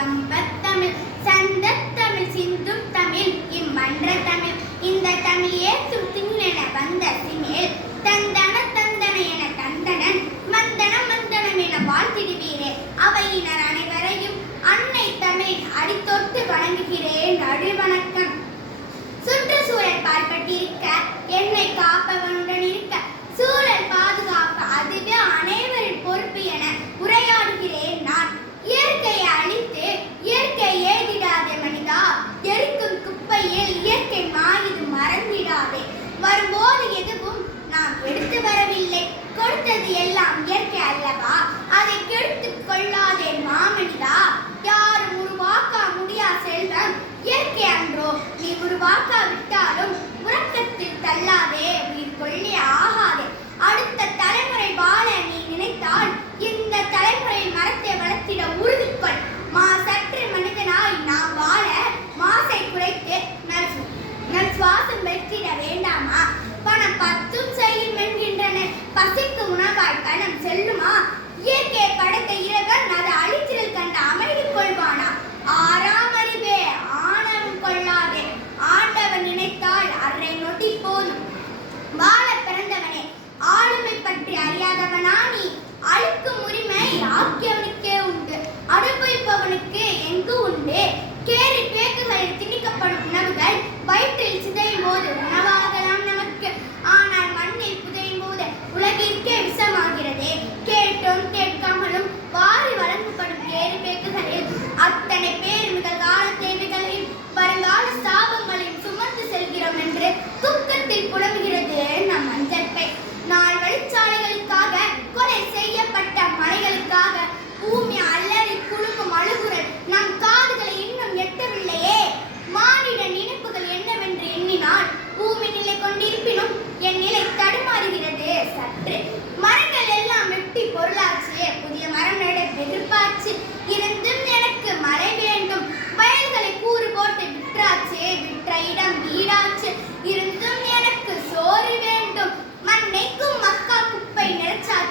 கம்பத்தமிழ் சந்த தமிழ் சிந்தும் தமிழ் இம்மன்ற தமிழ். இந்த தமிழ் ஏற்றும் திண்ணென வந்த வரவில்லை. கொடுத்தது எல்லாம் இயற்கை அல்லவா? NP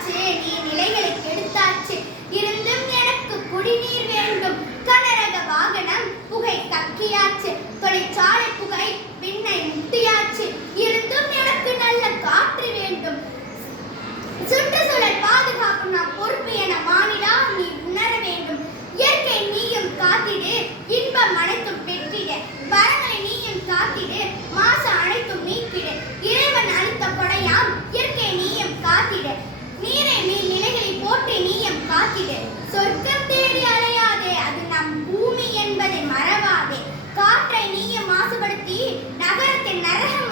எடுத்தாச்சு நீ நிலைகளை கெடுத்தாச்சு இருந்தும் எனக்கு குடிநீர் வேண்டும். கனரக வாகனம் புகை கக்கியாச்சு. தொலைச்சாலை புகை விண்ணை முட்டியாச்சு. இருந்தும் எனக்கு நல்ல காற்று வேண்டும். சுற்றுச்சூழல் பாதுகாப்பு பொறுப்பு என மாநிலா நீ உணர வேண்டும். இயற்கை நீயும் காத்திடு. இன்பம் அனைத்தும் வெற்றிட மரங்களை நீயும் காத்திடு. மாசு அனைத்தும் நீக்கிடு. இறைவன் அளித்த கொடையாம். இயற்கை நீயும் காத்திடு. நீரை நீ நிலைகளை போற்றி நீயம் காத்திடு. சொர்க்கம் தேடி அலையாதே அது நம் பூமி என்பதை மறவாதே. காற்றை நீயம் மாசுபடுத்தி நகரத்தின் நரகம்